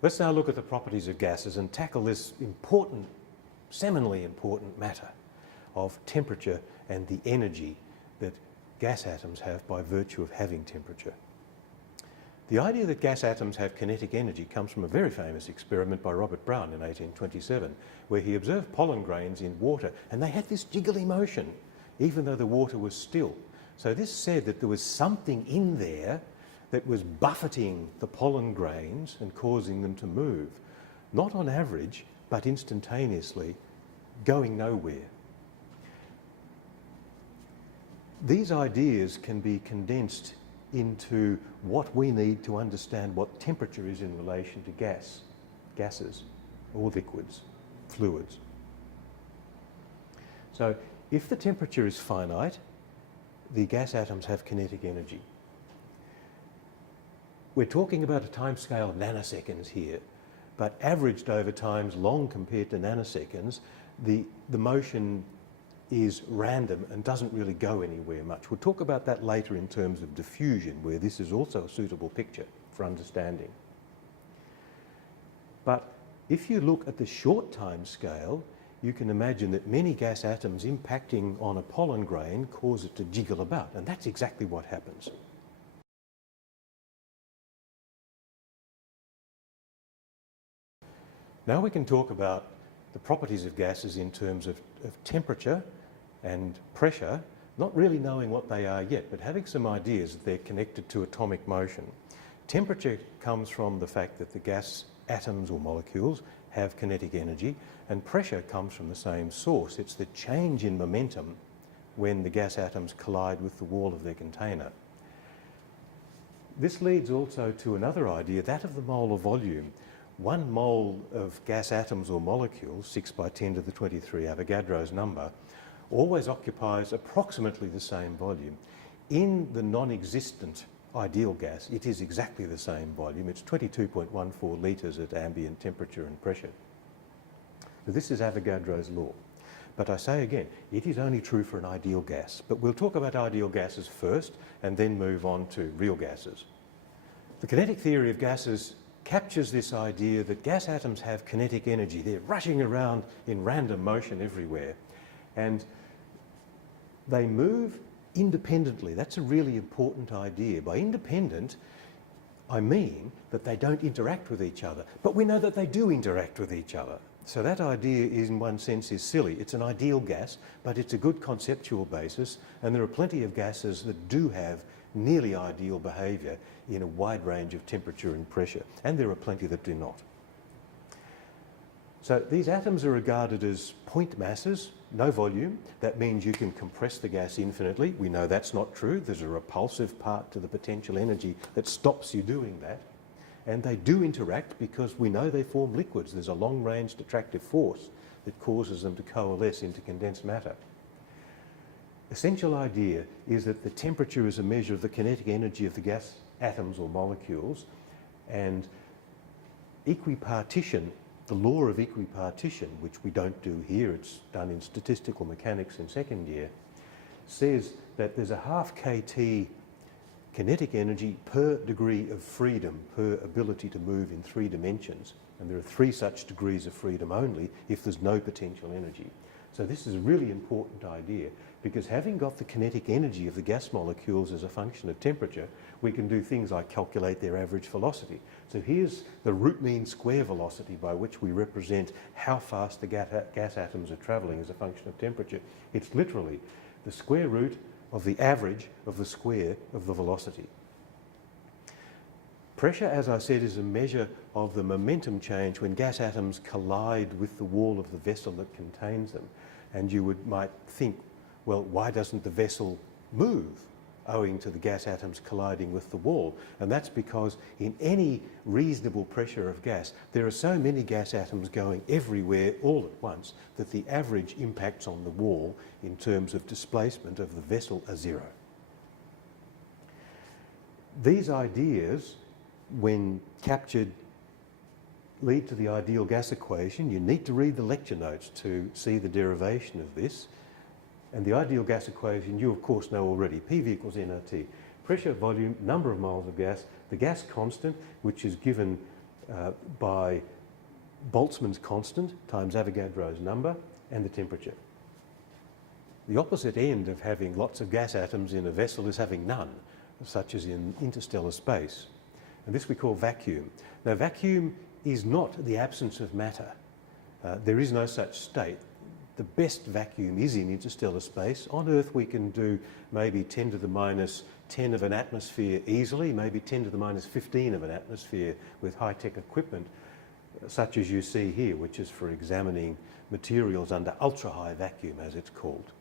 Let's now look at the properties of gases and tackle this important, seminally important matter of temperature and the energy that gas atoms have by virtue of having temperature. The idea that gas atoms have kinetic energy comes from a very famous experiment by Robert Brown in 1827, where he observed pollen grains in water and they had this jiggly motion, even though the water was still. So this said that there was something in there that was buffeting the pollen grains and causing them to move, not on average, but instantaneously, going nowhere. These ideas can be condensed into what we need to understand what temperature is in relation to gases, or liquids, fluids. So if the temperature is finite, the gas atoms have kinetic energy. We're talking about a time scale of nanoseconds here, but averaged over times long compared to nanoseconds, the motion is random and doesn't really go anywhere much. We'll talk about that later in terms of diffusion, where this is also a suitable picture for understanding. But if you look at the short time scale, you can imagine that many gas atoms impacting on a pollen grain cause it to jiggle about, and that's exactly what happens. Now we can talk about the properties of gases in terms of temperature and pressure, not really knowing what they are yet, but having some ideas that they're connected to atomic motion. Temperature comes from the fact that the gas atoms or molecules have kinetic energy, and pressure comes from the same source. It's the change in momentum when the gas atoms collide with the wall of their container. This leads also to another idea, that of the molar volume. 1 mole of gas atoms or molecules, 6 by 10 to the 23 Avogadro's number, always occupies approximately the same volume. In the non-existent ideal gas, it is exactly the same volume. It's 22.14 litres at ambient temperature and pressure. So this is Avogadro's law. But I say again, it is only true for an ideal gas. But we'll talk about ideal gases first and then move on to real gases. The kinetic theory of gases captures this idea that gas atoms have kinetic energy. They're rushing around in random motion everywhere. And they move independently. That's a really important idea. By independent, I mean that they don't interact with each other. But we know that they do interact with each other. So that idea in one sense is silly. It's an ideal gas, but it's a good conceptual basis. And there are plenty of gases that do have nearly ideal behaviour in a wide range of temperature and pressure. And there are plenty that do not. So these atoms are regarded as point masses, no volume. That means you can compress the gas infinitely. We know that's not true. There's a repulsive part to the potential energy that stops you doing that. And they do interact because we know they form liquids. There's a long-ranged attractive force that causes them to coalesce into condensed matter. Essential idea is that the temperature is a measure of the kinetic energy of the gas atoms or molecules, and equipartition, the law of equipartition, which we don't do here, it's done in statistical mechanics in second year, says that there's a half kT kinetic energy per degree of freedom, per ability to move in 3 dimensions. And there are 3 such degrees of freedom only if there's no potential energy. So this is a really important idea, because having got the kinetic energy of the gas molecules as a function of temperature, we can do things like calculate their average velocity. So here's the root mean square velocity by which we represent how fast the gas atoms are travelling as a function of temperature. It's literally the square root of the average of the square of the velocity. Pressure, as I said, is a measure of the momentum change when gas atoms collide with the wall of the vessel that contains them. And you might think, well, why doesn't the vessel move owing to the gas atoms colliding with the wall? And that's because in any reasonable pressure of gas, there are so many gas atoms going everywhere all at once that the average impacts on the wall in terms of displacement of the vessel are 0. These ideas, when captured, lead to the ideal gas equation. You need to read the lecture notes to see the derivation of this. And the ideal gas equation, you of course know already, PV equals nRT. Pressure, volume, number of moles of gas, the gas constant, which is given by Boltzmann's constant times Avogadro's number and the temperature. The opposite end of having lots of gas atoms in a vessel is having none, such as in interstellar space. And this we call vacuum. Now, vacuum is not the absence of matter. There is no such state. The best vacuum is in interstellar space. On Earth, we can do maybe 10 to the minus 10 of an atmosphere easily, maybe 10 to the minus 15 of an atmosphere with high-tech equipment, such as you see here, which is for examining materials under ultra-high vacuum, as it's called.